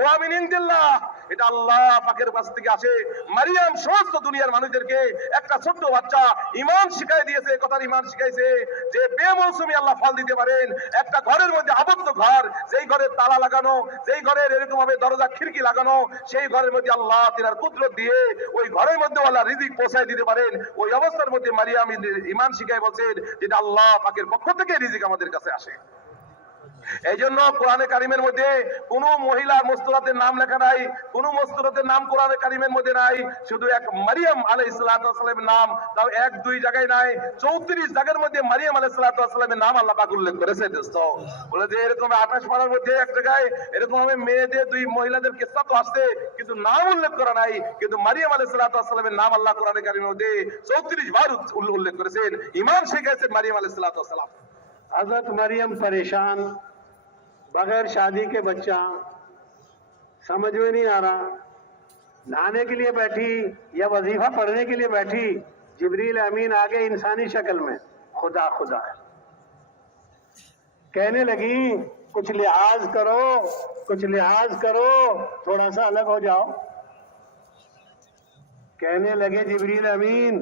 হুয়া মিন ইনদিল্লাহ, এটা আল্লাহ পাকের কাছ থেকে আসে। মারিয়াম সমস্ত দুনিয়ার মানুষদেরকে একটা ছোট্ট বাচ্চা ঈমান শিখাই দিয়েছে, কথার ঈমান শিখাইছে যে বেমৌসুমী আল্লাহ ফল দিতে পারেন। একটা ঘরের মধ্যে আবদ্ধ ঘর, যেই ঘরের তালা লাগানো, যেই ঘরের এরকম ভাবে দরজা খিড়কি লাগানো, সেই ঘরের মধ্যে আল্লাহ তিনার কুদরত দিয়ে ওই ঘরের মধ্যে আল্লাহ রিজিক পৌঁছায় দিতে পারেন। ওই অবস্থার মধ্যে মারিয়াম ঈমান শিখাই বলছেন যেটা আল্লাহ পাকের পক্ষ থেকে রিজিক আমাদের কাছে আসে। এই জন্য কোরআনে কারিমের মধ্যে কোন মহিলা মস্তরাতের নাম লেখা নাই, কোন মস্তরাতের নাম কোরআনে কারিমের মধ্যে নাই, শুধু এক মারিয়াম আলাইহিস সালামের নাম, তাও 1-2 জায়গায় নাই, 34 জায়গার মধ্যে মারিয়াম আলাইহিস সালামের নাম আল্লাহ পাক উল্লেখ করেছে। দোস্ত বলে যে এরকম 28 পারার মধ্যে এক জায়গায় এরকম ভাবে মেয়েদের 2 মহিলাদের কিসসা তো আসছে, কিন্তু নাম উল্লেখ করা নাই। কিন্তু মারিয়াম আলাইহিস সালামের নাম আল্লাহ কোরআনে কারিমের মধ্যে 34 বার উল্লেখ করেছেন। ঈমান শিখাইছেন মারিয়াম আলাইহিস সালাম। हजरत मरियम परेशान, बगैर शादी के बच्चा, समझ में नहीं आ रहा, नहाने के लिए बैठी या वजीफा पढ़ने के लिए बैठी, जिब्रील अमीन आ गए इंसानी शक्ल में, खुदा खुदा कहने लगी कुछ लिहाज करो, कुछ लिहाज करो, थोड़ा सा अलग हो जाओ। कहने लगे जिब्रील अमीन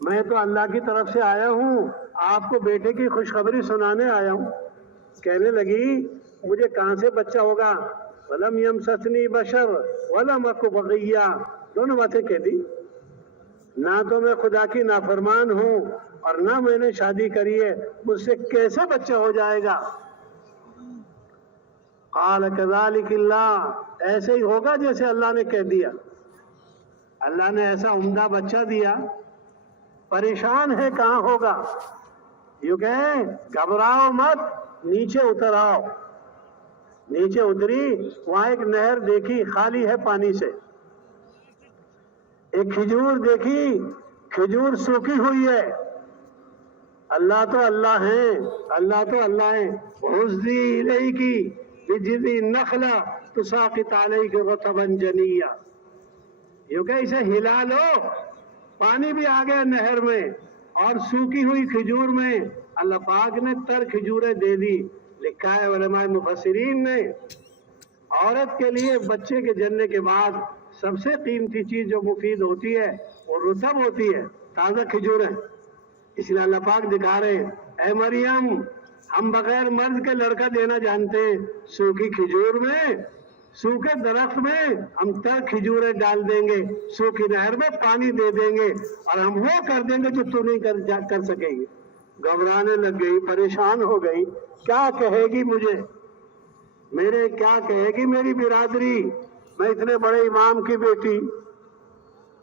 मैं तो अल्लाह की तरफ से आया हूँ, आपको बेटे की खुशखबरी सुनाने आया हूँ। कहने लगी मुझे कहां से बच्चा होगा, वलम यमससनी बशर वलम अकु बगिया, दोनों बातें कह दी। ना तो मैं खुदा की नाफरमान हूँ और ना मैंने शादी करी है, मुझसे कैसे बच्चा हो जाएगा। क़ाल कज़ालिकिल्लाह, ऐसे ही होगा जैसे अल्लाह ने कह दिया। अल्लाह ने ऐसा उम्दा बच्चा दिया, परेशान है कहां होगा। यूं कहें घबराओ मत, नीचे उतर आओ। नीचे उतरी, वहां एक नहर देखी खाली है पानी से। एक खजूर देखी, खजूर सूखी हुई है। अल्लाह तो अल्लाह है, अल्लाह तो अल्लाह है। हुज़्ज़ी इलैकी बिजिज़्ज़ि नख़ला तुसाक़ित अलैकी रतबन जनिया। यूं कह इसे हिला लो, पानी भी आ गया नहर में और सूखी हुई खजूर में अल्लाह पाक ने तर खजूरें दे दी। लिखा है उलमाए मुफस्सिरीन ने, औरत के लिए बच्चे के जन्ने के बाद सबसे कीमती चीज जो मुफीद होती है वो रुतब होती है, ताज़ा खजूरें। इसलिए अल्लाह पाक दिखा रहे हैं, ऐ मरियम, हम बगैर मर्द के लड़का देना जानते हैं। सूखी खजूर में, सूखे दरख्त में हम तर खजूरें डाल देंगे, सूखी नहर में पानी दे देंगे और हम वो कर देंगे जो तू नहीं कर सकेगी। घबराने लग गई, परेशान हो गई, क्या कहेगी मुझे, मेरे क्या कहेगी मेरी बिरादरी। मैं इतने बड़े इमाम की बेटी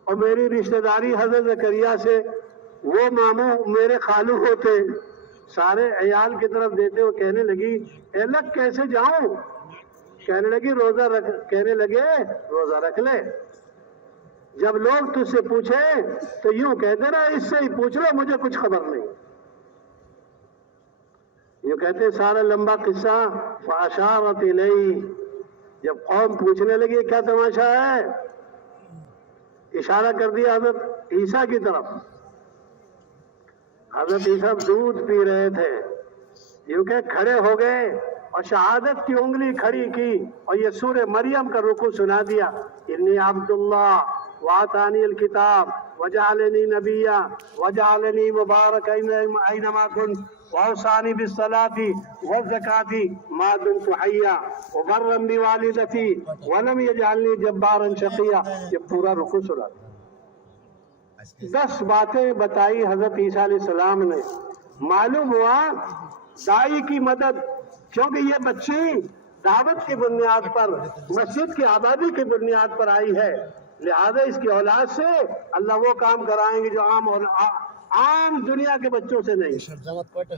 और मेरी रिश्तेदारी हजरत ज़करिया से, वो मामू मेरे खालू होते, सारे अयाल की तरफ देते हुए कहने लगी अलग कैसे जाऊं। कहने लगी रोजा रख, कहने लगे रोजा रख ले। जब लोग तुझसे पूछे तो यूं कहते ना, इससे ही पूछ लो, मुझे कुछ खबर नहीं। यूं कहते सारा लंबा किस्सा। फाशारत इलैहि, जब कौम पूछने लगी क्या तमाशा है, इशारा कर दिया हजरत ईसा की तरफ। हजरत ईसा दूध पी रहे थे, यूं कह खड़े हो गए और शहादत की उंगली खड़ी की और ये सूरह मरियम का रुकू सुना दिया। इन्नी अब्दुल्लाह वातानिल किताब वजालनी नबिया वजालनी मुबारक ऐनमा कुन्त वौसानी बिस्सलाती वज़काती मा दुम्तु हय्या वबर्रम बिवालिदती वलम यजअलनी जब्बारन शक़िया। ये पूरा रुकू सुना। 10 बातें बताई हजरत ईसा अलैहिस्सलाम ने। मालूम हुआ दाई की मदद, क्योंकि ये बच्ची दावत की बुनियाद पर, मस्जिद की आबादी की बुनियाद पर आई है, लिहाजा इसकी औलाद से अल्लाह वो काम कराएंगे जो आम दुनिया के बच्चों से नहीं।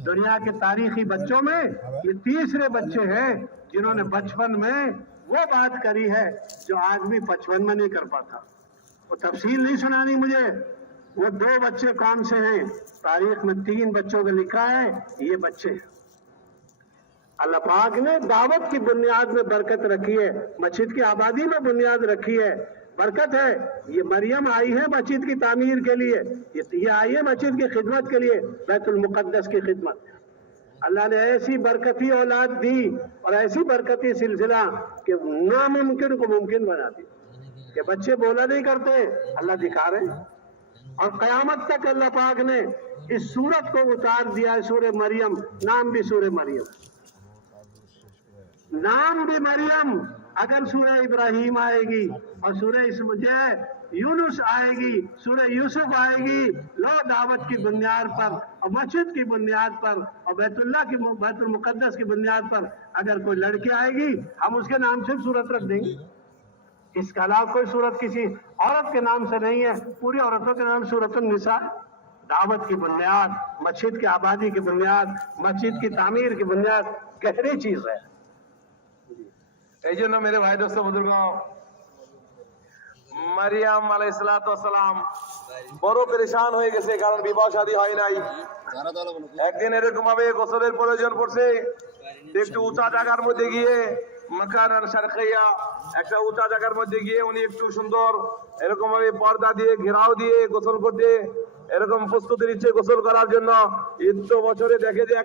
दुनिया के तारीखी बच्चों में ये तीसरे बच्चे हैं जिन्होंने बचपन में वो बात करी है जो आदमी 55 में नहीं कर पाता। वो तफसील नहीं सुनानी मुझे। वो 2 बच्चे कौन से हैं, तारीख में 3 बच्चों का लिखा है, ये बच्चे हैं। अल्लाह पाक ने दावत की बुनियाद में बरकत रखी है, मस्जिद की आबादी में बुनियाद रखी है, बरकत है। ये मरियम आई है मस्जिद की तामीर के लिए, ये आई है मस्जिद की खिदमत के लिए, बैतुल मुक़द्दस की खिदमत। अल्लाह ने ऐसी बरकती औलाद दी और ऐसी बरकती सिलसिला कि नामुमकिन को मुमकिन बना दी। कि बच्चे बोला नहीं करते, अल्लाह दिखा रहे हैं। और क़यामत तक अल्लाह पाक ने इस सूरत को उतार दिया है, सूरह मरियम, नाम भी सूरह मरियम, नाम भी मरियम। अगर सूरह इब्राहिम आएगी और सूरह यूनुस आएगी, सूरह यूसुफ आएगी, लो दावत की बुनियाद पर और मस्जिद की बुनियाद पर और बैतुल मुक़द्दस की बुनियाद पर अगर कोई लड़की आएगी, हम उसके नाम से सूरत रख देंगे। इसके अलावा कोई सूरत किसी औरत के नाम से नहीं है, पूरी औरतों के नाम सूरत निसा। दावत की बुनियाद, मस्जिद की आबादी की बुनियाद, मस्जिद की तामीर की बुनियाद गहरी चीज है। এই জন্য মেরে ভাই দোস্ত বুজুর্গ, মারিয়াম আলাইহিস সালাতু ওয়াস সালাম বড় পেরেশান হয়ে গেছে, কারণ বিবাহ শাদী হয় নাই। একদিন এরকম ভাবে গোসলের প্রয়োজন পড়ছে, একটু উঁচা জায়গার মধ্যে গিয়ে, মাকানান শারকিয়া, একটা উঁচা জায়গার মধ্যে গিয়ে উনি একটু সুন্দর এরকম ভাবে পর্দা দিয়ে ঘেরাও দিয়ে গোসল করতে এরকম প্রস্তুতি নিচ্ছে গোসল করার জন্য। ইদ্দ বছরে দেখে যে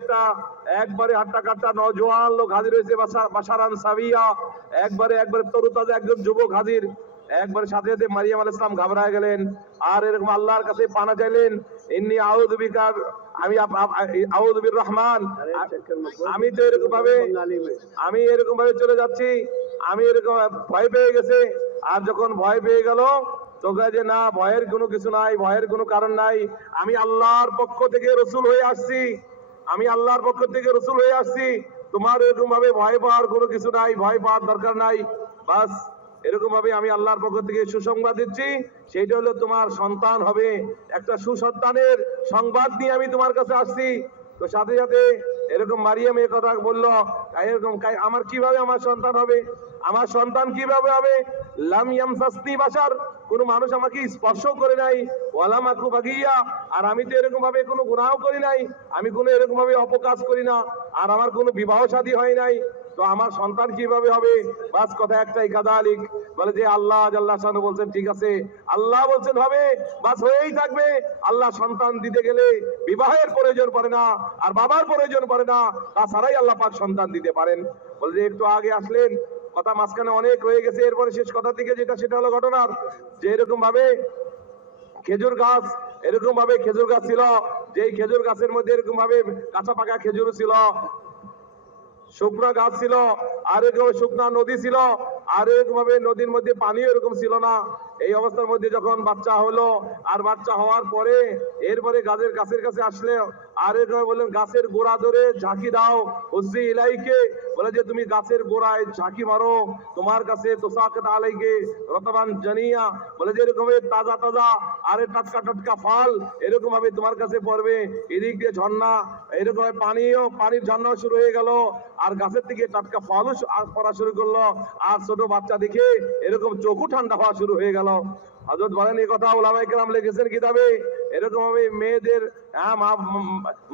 একবারে হাট্টা কাট্টা নওজোয়ান লোক হাজির হয়েছে, বাশারান সাবিয়া, একবারে তরুতাজা একজন যুবক হাজির। একবারে সাথে সাথে মারিয়াম আলাইহিস সালাম ঘাবড়ায় গেলেন আর এরকম আল্লাহর কাছে পানা চাইলেন, ইন্নী আউযু বিকা, আমি আউযু বির রহমান, আমি তো এরকম ভাবে চলে যাচ্ছি, আমি এরকম ভয় পেয়ে গেছে। আর যখন ভয় পেয়ে গেল তো যে না, ভয়ের কোনো কিছু নাই, ভয়ের কোনো কারণ নাই, আমি আল্লাহর পক্ষ থেকে রসুল হয়ে আসছি, আমি আল্লাহর পক্ষ থেকে রসুল হয়ে আসছি, তোমার এরকম ভাবে ভয় পাওয়ার কোনো কিছু নাই, ভয় পাওয়ার দরকার নাই। বাস এরকম ভাবে আমি আল্লাহর পক্ষ থেকে সুসংবাদ দিচ্ছি, সেইটা হলো তোমার সন্তান হবে, একটা সুসন্তানের সংবাদ নিয়ে আমি তোমার কাছে আসছি। তো সাথে সাথে এরকম মারিয়াম এই কথা বললো, এরকম আমার কিভাবে আমার সন্তান হবে, আমার সন্তান কিভাবে হবে? লাম ইয়ামসাসনি বাশার, কোন মানুষ আমাকে স্পর্শ করে নাই, ওয়ালা মাকু বাগিয়া, আর আমি তো এরকম ভাবে কোনো গুনাহ করি নাই, আমি কোনো এরকম ভাবে অপকাজ করি না, আর আমার কোনো বিবাহ শাদী হয় নাই, তো আমার সন্তান কিভাবে হবে? বাস কথা একটাই, কাযালিক, বলে যে আল্লাহ জাল্লা শানু বলছেন ঠিক আছে, আল্লাহ বলছেন হবে, বাস হয়েই থাকবে। আল্লাহ সন্তান দিতে গেলে বিবাহের প্রয়োজন পড়ে না, আর বাবার প্রয়োজন পড়ে না, তাছাড়াই আল্লাহ পাক সন্তান দিতে পারেন। বলে যে একটু আগে আসলেন, কথা মাঝখানে অনেক রয়ে গেছে, এরপরে শেষ কথা থেকে যেটা সেটা হলো ঘটনার, যে এরকম ভাবে খেজুর গাছ, এরকম ভাবে খেজুর গাছ ছিল, যে খেজুর গাছের মধ্যে এরকম ভাবে কাঁচা পাকা খেজুর ছিল, শুকনা গাছ ছিল, আর এরকম শুকনা নদী ছিল, আর এরকম ভাবে নদীর মধ্যে পানি এরকম ছিল না। এই অবস্থার মধ্যে যখন বাচ্চা হলো, আর বাচ্চা হওয়ার পরে এরপরে গাছের কাছে আসলে, আর এরকম বললেন গাছের গোড়া ধরে ঝাঁকি দাও, হুজ্জি ইলাইকে, বলে যে তুমি গাছের গোড়ায় ঝাঁকি মারো, তোমার কাছে তোসাকাত আলাইকে রতবান জানিয়া, বলে যে এরকম তাজা তাজা আর টাটকা টাটকা ফল এরকম ভাবে তোমার কাছে পড়বে। এদিক দিয়ে ঝর্ণা, এরকম পানির ঝর্ণা শুরু হয়ে গেল, আর গাছের থেকে টাটকা ফলও পড়া শুরু করলো, আর ছোট বাচ্চা দেখে এরকম চোখও ঠান্ডা হওয়া শুরু হয়ে গেল। হযরত বলেন এই কথা উলামায়ে কেরাম লিখেছেন কিতাবে, এরকম ভাবে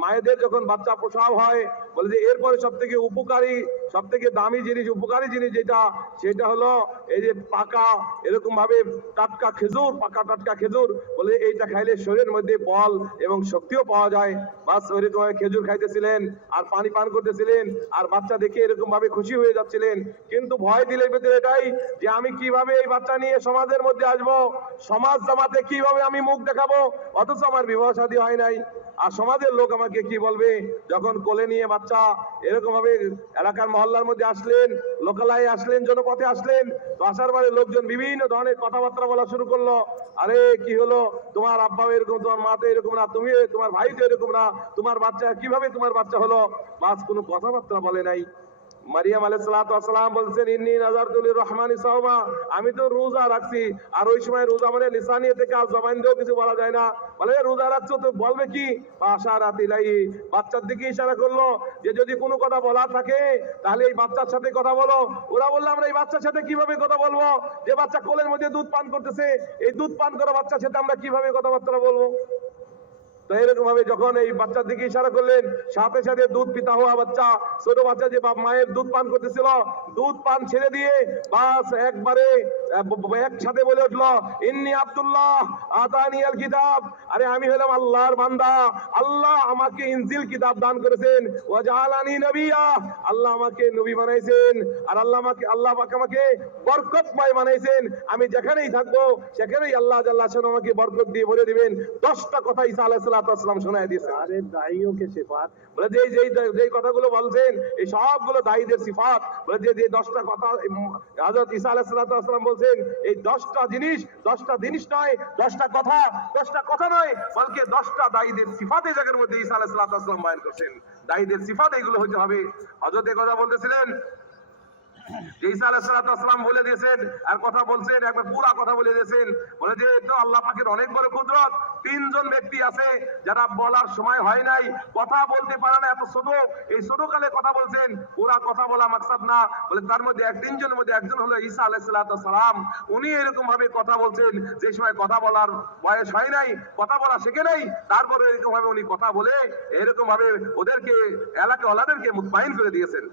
মায়েদের যখন বাচ্চা প্রসব হয়, বলে যে এরপরে সব থেকে উপকারী, সব থেকে দামি জিনিস, উপকারী জিনিস যেটা, সেটা হলো এই যে পাকা এরকম ভাবে টাটকা খেজুর, পাকা টাটকা খেজুর, বলে এইটা খাইলে শরীরের মধ্যে বল এবং শক্তিও পাওয়া যায়। বাস ওইরকম ভাবে খেজুর খাইতেছিলেন, আর পানি পান করতেছিলেন, আর বাচ্চা দেখে এরকম ভাবে খুশি হয়ে যাচ্ছিলেন, কিন্তু ভয় দিলে ভেতরে এটাই যে আমি কিভাবে এই বাচ্চা নিয়ে সমাজের মধ্যে আসবো, সমাজ জামাতে কিভাবে আমি মুখ দেখাবো, অথচ আমার বিবাহ শাদী হয় নাই, আর সমাজের লোক আমাকে কি বলবে। যখন কোলে নিয়ে বাচ্চা এরকম ভাবে এলাকার মহল্লার মধ্যে আসলেন, লোকালয়ে আসলেন, জনপথে আসলেন, তো আসার পরে লোকজন বিভিন্ন ধরনের কথাবার্তা বলা শুরু করলো, আরে কি হলো, তোমার আব্বা এরকম, তোমার মা তো এরকম না, তুমি, তোমার ভাই তো এরকম না, তোমার বাচ্চা কিভাবে তোমার বাচ্চা হলো, বাস কোনো কথাবার্তা বলে নাই। মারিয়াম আলাইহিস সালাতু ওয়াস সালাম বলছেন ইন্নী নাযারতু লিররহমানি সাওমা, আমি তো রোজা রাখছি, আর ওই সময় রোজা মানে লিসানিয়ে থেকে আর জবান দিয়েও কিছু বলা যায় না, বলে রোজা রাখছো তো বলবে কি, আশারাত ইলাইহি, বাচ্চার দিকে ইশারা করলো যে যদি কোনো কথা বলা থাকে তাহলে এই বাচ্চার সাথে কথা বলো। ওরা বললো আমরা এই বাচ্চার সাথে কিভাবে কথা বলবো, যে বাচ্চা কোলের মধ্যে দুধ পান করতেছে, এই দুধ পান করা বাচ্চার সাথে আমরা কিভাবে কথাবার্তা বলবো। তো এরকম ভাবে যখন এই বাচ্চার দিকে ইশারা করলেন, সাথে সাথে দুধ পিতা হওয়া বাচ্চা, ছোট বাচ্চা যে মায়ের দুধ পান করতেছিল, দুধ পান ছেড়ে দিয়ে বাস একবারে একসাথে বলে উঠলো ইন্নী আব্দুল্লাহ আতানি আল কিতাব, আরে আমি হলাম আল্লাহর বান্দা, আল্লাহ আমাকে ইনজিল কিতাব দান করেছেন, ওয়া জাআলানি নবিয়্যা, আল্লাহ আমাকে নবী বানাইছেন, আর আল্লাহ পাক আমাকে বরকতময় বানাইছেন, আমি যেখানেই থাকবো সেখানেই আল্লাহ জাল্লা শানহু আমাকে বরকত দিয়ে ভরে দিবেন। 10টা কথা ঈসা আলাইহিস সালাম শোনায় দিয়েছেন। अरे दाइयों के सिफात, বলে যে কথাগুলো বলছেন এই সবগুলো দায়ীদের সিফাত, বলে যে 10টা কথা হযরত ঈসা আলাইহিস সালাম বলছেন, এই 10টা জিনিস, 10টা জিনিস নয়, 10টা কথা নয়, বলকে 10টা দায়ীদের সিফাত এই জায়গার মধ্যে ঈসা আলাইহিস সালাম বয়ান করছেন। দায়ীদের সিফাত এগুলো হইতে হবে। হযরত এই কথা বলতেছিলেন, ঈসা আলাইহিস সালাম বলে দিয়েছেন, আর কথা বলছেন, একবার পুরা কথা বলে দিয়েছেন, বলে যে তো আল্লাহ পাকের অনেক বড় কুদরত, 3 জন ব্যক্তি আছে যারা বলার সময় হয় নাই, কথা বলতে পারে না, এত ছোট, এই ছোট কালে কথা বলছেন, পুরা কথা বলা মাকসাদ না, বলে তার মধ্যে 3 জনের মধ্যে একজন হলো ঈসা আলাইহিস সালাম। উনি এরকম ভাবে কথা বলছেন যে সময় কথা বলার বয়স হয় নাই, কথা বলা শেখে নাই, তারপরে এরকম ভাবে উনি কথা বলে এরকম ভাবে ওদেরকে এলাকাওয়ালাদেরকে মুতমাইন করে দিয়েছেন।